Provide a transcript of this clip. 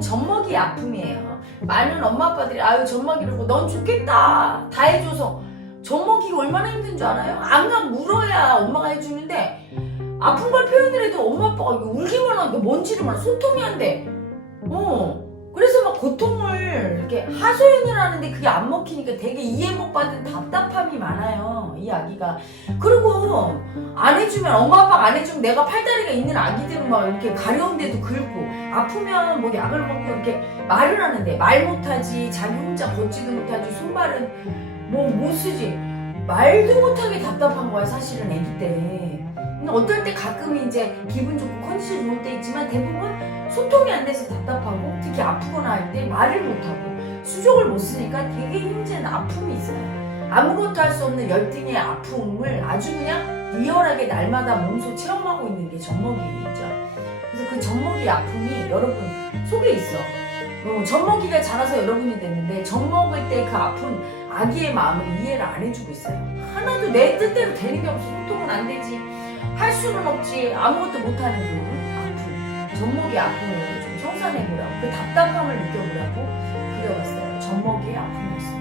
젖먹이 아픔이에요. 많은 엄마 아빠들이 아유 젖먹이라고 넌 좋겠다 다 해줘서 젖먹이가 얼마나 힘든 줄 알아요? 안간 물어야 엄마가 해주는데 아픈 걸 표현을 해도 엄마 아빠가 울기만 하고 뭔지를 소통이 안 돼. 어. 그래서 막 고통을 이렇게 하소연을 하는데 그게 안 먹히니까 되게 이해 못 받은 답답함이 많아요. 이 아기가. 그리고 안 해주면 엄마 아빠가 안 해주면 내가 팔다리가 있는 아기들은 막 이렇게 가려운데도 긁고 아프면 뭐 약을 먹고 이렇게 말을 하는데 말 못하지 자기 혼자 걷지도 못하지 손발은 뭐 못 쓰지 말도 못하게 답답한 거야 사실은 아기 때. 근데 어떨 때 가끔 이제 기분 좋고 컨디션 좋을 때 있지만 대부분 소통이 안 돼서 답답하고 특히 아프거나 할 때 말을 못하고 수족을 못 쓰니까 되게 힘든 아픔이 있어요. 아무것도 할 수 없는 열등의 아픔을 아주 그냥 리얼하게 날마다 몸소 체험하고 있는 게 젖먹이죠. 그래서 그 젖먹이 아픔이 여러분 속에 있어. 어, 젖먹이가 자라서 여러분이 됐는데 젖먹을 때 그 아픈 아기의 마음을 이해를 안 해주고 있어요. 하나도 내 뜻대로 되는 게 없어. 소통은 안 되지. 할 수는 없지. 아무것도 못하는 그 아픔. 젖먹이 아픔을 좀 청산해보라고. 그 답답함을 느껴보라고 그려봤어요. 젖먹이의 아픔이었어요.